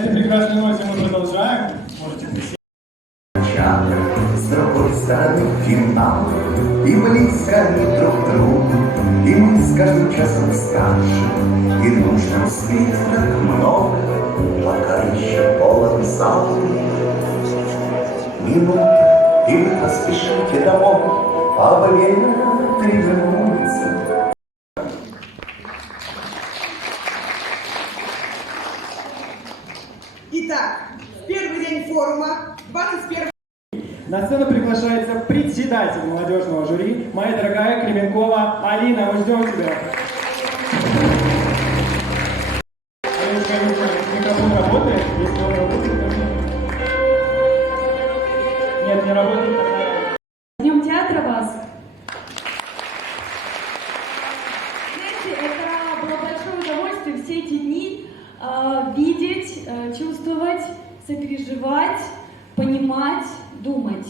этой прекрасной ноте мы продолжаем. Можете присесть. С другой стороны финал, и близко они друг к другу, и мы с каждым часом старше, и нужно успеть так много, пока еще полон зал. Минута, и вы поспешите домой, а время тревожится. Итак, в первый день форума, 21. На сцену приглашается председатель молодежного жюри, моя дорогая Клименкова Алина. Мы ждем тебя. Алиночка, микрофон работает? Если он работает, то нет, не работает. С Днем театра вас! Знаете, это было большое удовольствие все эти дни видеть, чувствовать, сопереживать, понимать, думать.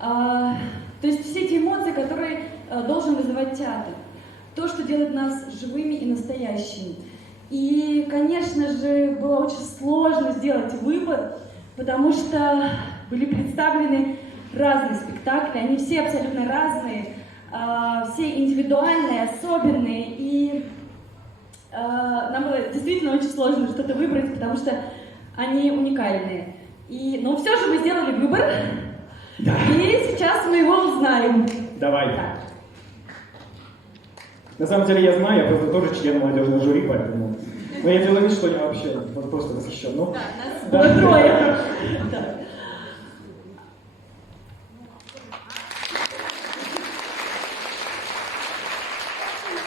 То есть все эти эмоции, которые должен вызывать театр. То, что делает нас живыми и настоящими. И, конечно же, было очень сложно сделать выбор, потому что были представлены разные спектакли, они все абсолютно разные, все индивидуальные, особенные, и нам было действительно очень сложно что-то выбрать, потому что они уникальные. Но все же мы сделали выбор, да. И сейчас мы его узнаем. Давай. Так. На самом деле я знаю, я просто тоже член молодежного жюри, поэтому... Но я делаю вид, что я вообще вот просто восхищен. Ну, да, нас было трое. Да.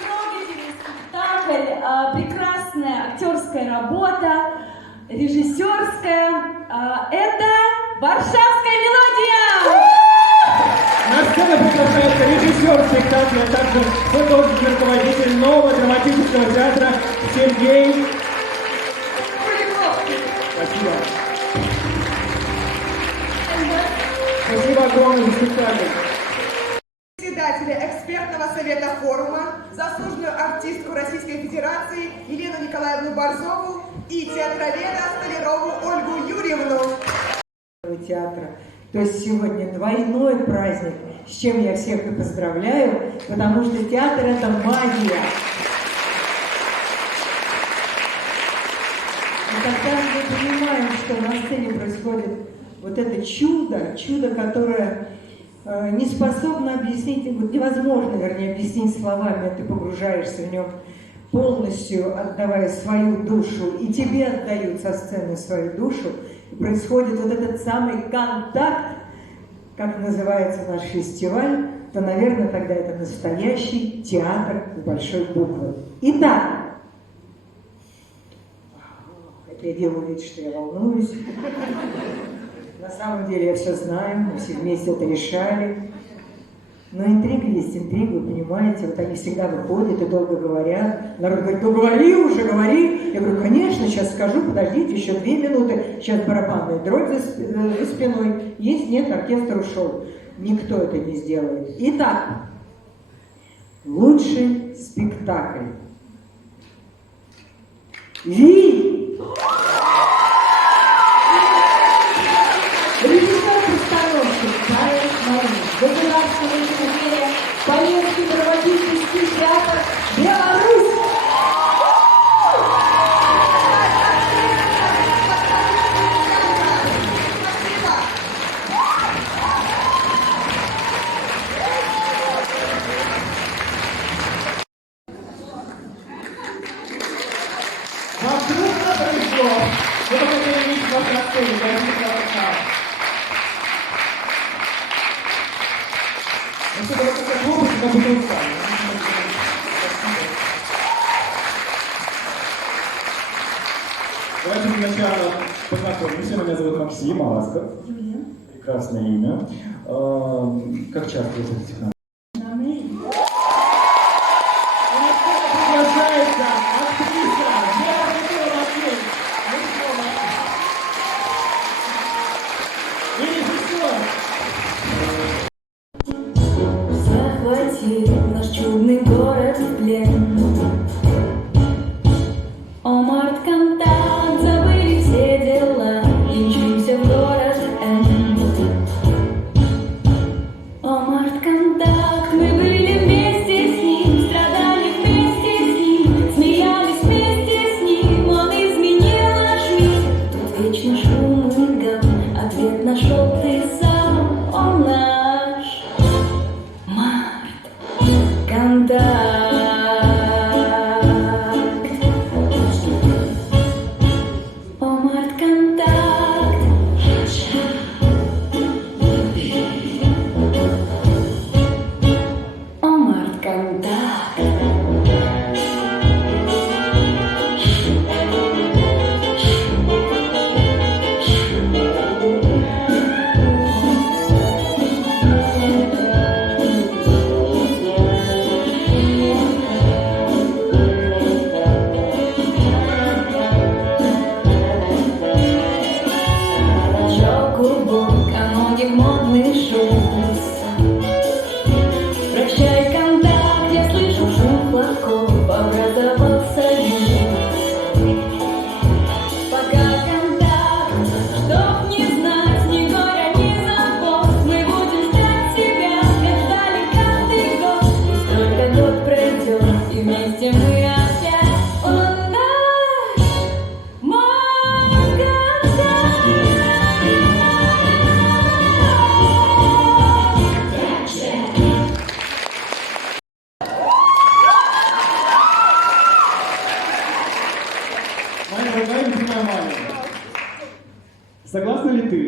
Трогательный спектакль, прекрасная актерская работа, режиссерская. Это «Варшавская мелодия». На сцену приглашается режиссер спектакля, а также художественный руководитель нового драматического театра Сергей Куликовский. Спасибо. Спасибо огромное за спектакль. Председателя экспертного совета форума, заслуженную артистку Российской Федерации Елену Николаевну Борзову и театроведа Столярову Ольгу Юрьевну. Театра. То есть сегодня двойной праздник, с чем я всех и поздравляю, потому что театр — это магия. И когда мы понимаем, что на сцене происходит вот это чудо, которое не способно объяснить, вот невозможно, вернее, объяснить словами, ты погружаешься в нем полностью, отдавая свою душу, и тебе отдают со сцены свою душу, и происходит вот этот самый контакт, как называется наш фестиваль, то, наверное, тогда это настоящий театр с большой буквы. Итак, я делаю вид, что я волнуюсь. На самом деле я все знаю, мы все вместе это решали. Но интрига есть интрига, вы понимаете, вот они всегда выходят и долго говорят. Народ говорит: ну говори уже, говори. Я говорю: конечно, сейчас скажу, подождите, еще 2 минуты. Сейчас барабанная дробь за спиной. Есть, нет, оркестр ушел. Никто это не сделает. Итак, лучший спектакль. Режиссер-постановщик Павел Марин, государственная секретаря Полесский драматический театр «Беларусь». Вам трудно пришло? Вы бы хотели видеть вас на сцене, я не знаю. Ну что, давайте как глупо, как будто устали. Давайте сначала познакомимся. Меня зовут Максим Маласков. Прекрасное имя. Как часто вы будете к нам? Приглашается актриса Вера Матвеева. И режиссер. Захвати наш чудный город в плен. О, март, контакт, забыли все дела. О, март-контакт. О, март-контакт. Кубок, а ноги в модный шус. Прощай, контакт, я слышу шум хлопков, образовался союз. Пока контакт, чтоб не знать ни горя, ни забот, мы будем ждать себя, как ждали каждый год. Пусть только год пройдет, и вместе мы опять. Он наш март-контакт. Маня, дорогая любимая Маня, согласна ли ты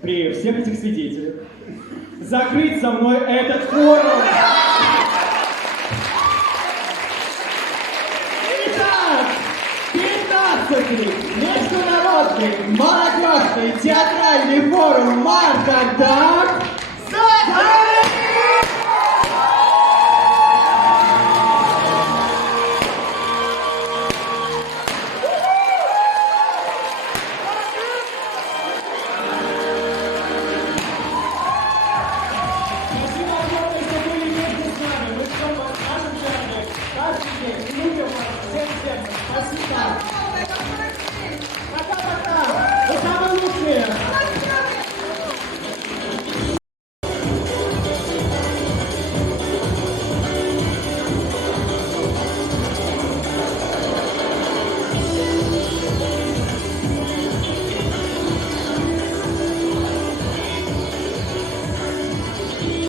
при всех этих свидетелях закрыть со мной этот форум? Итак, 15-й международный молодежный театральный форум «Март-контакт»